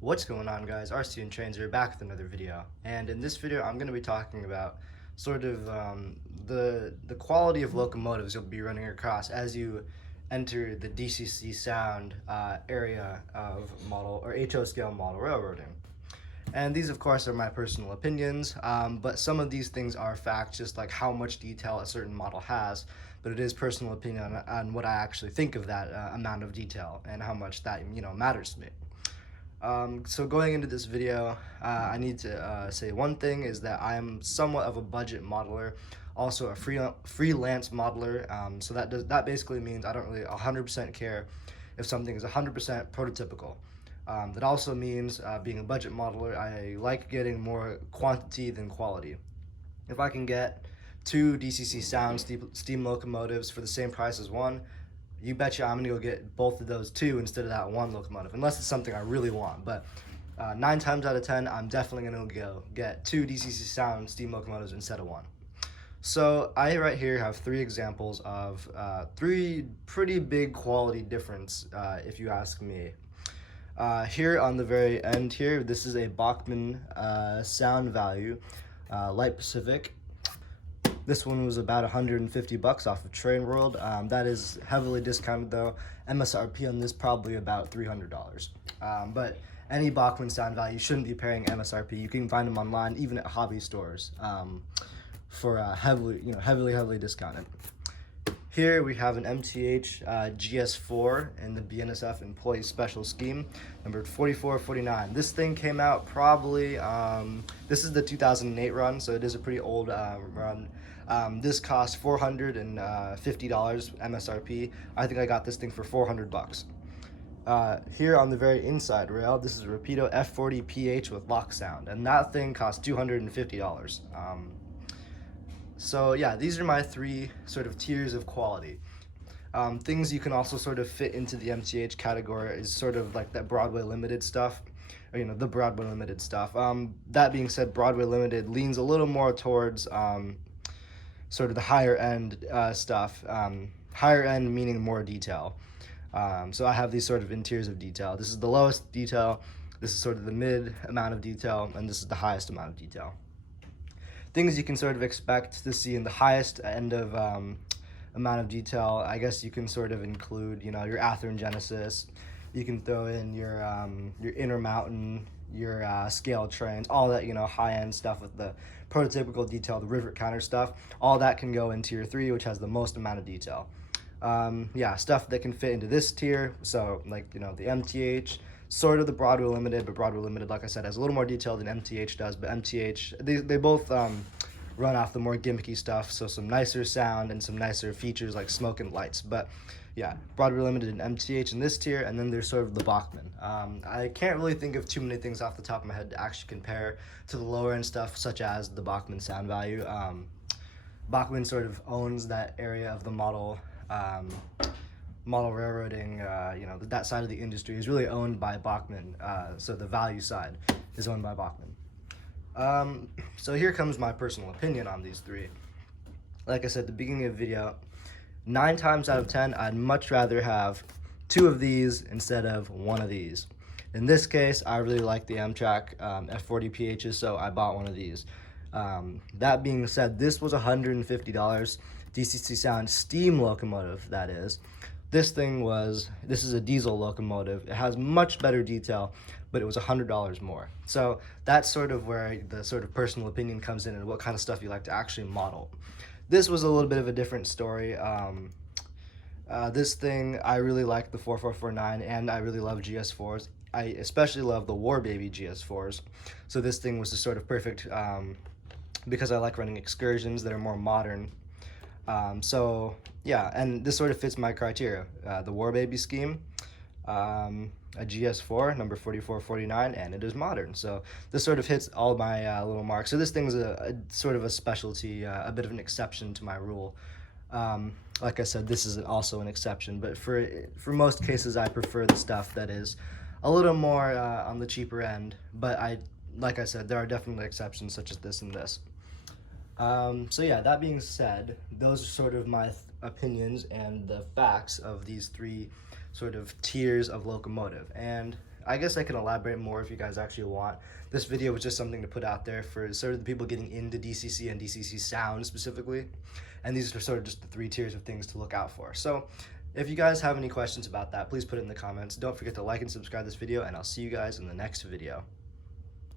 What's going on, guys? RC and Trains are back with another video, and in this video I'm going to be talking about sort of the quality of locomotives you'll be running across as you enter the DCC sound area of model or HO scale model railroading. And these, of course, are my personal opinions, but some of these things are facts, just like how much detail a certain model has. But it is personal opinion on what I actually think of that amount of detail and how much that matters to me. So going into this video, I need to say one thing is that I am somewhat of a budget modeler, also a freelance modeler. So that basically means I don't really 100% care if something is 100% prototypical. That also means being a budget modeler, I like getting more quantity than quality. If I can get two DCC sound steam locomotives for the same price as one, you betcha I'm gonna go get both of those two instead of that one locomotive, unless it's something I really want. But 9 times out of 10, I'm definitely gonna go get two DCC sound steam locomotives instead of one. So I right here have three examples of three pretty big quality difference, if you ask me. Here on the very end here, this is a Bachmann sound value, Light Pacific. This one was about 150 bucks off of Train World. That is heavily discounted though. MSRP on this probably about $300. But any Bachmann sound value shouldn't be paying MSRP. You can find them online, even at hobby stores, for heavily discounted. Here we have an MTH GS4 in the BNSF Employee Special Scheme, numbered 4449. This thing came out probably, this is the 2008 run, so it is a pretty old run. This cost $450 MSRP. I think I got this thing for 400 bucks. Here on the very inside rail, this is a Rapido F40 PH with lock sound, and that thing cost $250. So yeah, these are my three sort of tiers of quality. Things you can also sort of fit into the MTH category is sort of like that Broadway Limited stuff, or, the Broadway Limited stuff. That being said, Broadway Limited leans a little more towards sort of the higher end stuff. Higher end meaning more detail. So I have these sort of in tiers of detail. This is the lowest detail, this is sort of the mid amount of detail, and this is the highest amount of detail. Things you can sort of expect to see in the highest end of amount of detail, I guess you can sort of include, your Athearn Genesis. You can throw in your Intermountain, your scale trains, all that, high-end stuff with the prototypical detail, the rivet counter stuff. All that can go in tier 3, which has the most amount of detail. Yeah, stuff that can fit into this tier, so like, the MTH, sort of the Broadway Limited, but Broadway Limited, like I said, has a little more detail than MTH does, but MTH, they both run off the more gimmicky stuff, so some nicer sound and some nicer features like smoke and lights. But yeah, Broadway Limited and MTH in this tier, and then there's sort of the Bachmann. I can't really think of too many things off the top of my head to actually compare to the lower end stuff, such as the Bachmann sound value. Bachmann sort of owns that area of the model railroading, that side of the industry is really owned by Bachmann, so the value side is owned by Bachmann. So here comes my personal opinion on these three. Like I said at the beginning of the video, 9 times out of 10, I'd much rather have 2 of these instead of 1 of these. In this case, I really like the Amtrak F40 PHs, so I bought one of these. That being said, this was $150, DCC Sound steam locomotive, that is. This is a diesel locomotive. It has much better detail, but it was $100 more. So that's sort of where the sort of personal opinion comes in and what kind of stuff you like to actually model. This was a little bit of a different story. This thing, I really like the 4449, and I really love GS4s. I especially love the War Baby GS4s. So this thing was just sort of perfect because I like running excursions that are more modern. So yeah, and this sort of fits my criteria. The War Baby scheme, a GS4, number 4449, and it is modern. So this sort of hits all my little marks. So this thing's a sort of a specialty, a bit of an exception to my rule. Like I said, this is also an exception, but for most cases, I prefer the stuff that is a little more on the cheaper end. But like I said, there are definitely exceptions such as this and this. So yeah, that being said, those are sort of my opinions and the facts of these three sort of tiers of locomotive. And I guess I can elaborate more if you guys actually want. This video was just something to put out there for sort of the people getting into DCC and DCC sound specifically. And these are sort of just the 3 tiers of things to look out for. So if you guys have any questions about that, please put it in the comments. Don't forget to like and subscribe this video, and I'll see you guys in the next video.